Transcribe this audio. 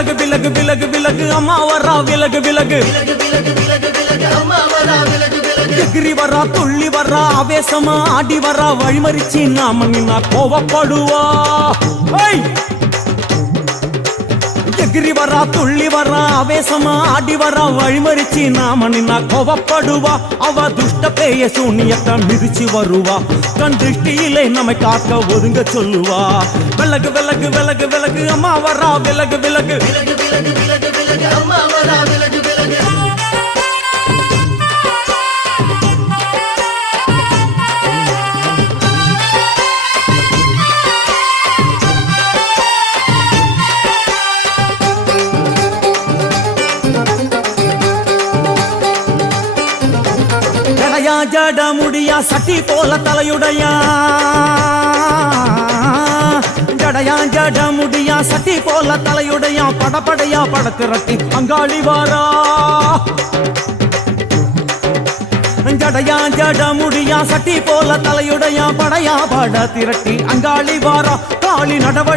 விலகு விலகு விலகு விலகு அம்மா வரா விலகு விலகு எகிரி வரா துள்ளி வரா ஆவேசமா ஆடி வரா வழிமறிச்சு நாம நின்னா கோவப்படுவா எகிரி வரா துள்ளி வரா ஆவேசமா ஆடி வரா வழிமறிச்சு நாம நின்னா கோவப்படுவா அவ துஷ்ட பேய சூனியத்தை மிதிச்சு வருவா கண் திருஷ்டியிலே நம்மை காக்க ஒதுங்க சொல்லுவா விலகு விலகு விலகு விலகு அம்மா வரா விலகு விலகு அம்மா வரா விலகு விலகு ஜட முடியா சட்டி போல தலையுடையா ஜடையா ஜட முடியா சட்டி போல தலையுடையா படப்படையா படத்திரட்டி அங்காளி வாரா ஜடையா ஜட முடியா சட்டி போல தலையுடையா படையா பட திரட்டி அங்காளி வாரா காளி நடவடி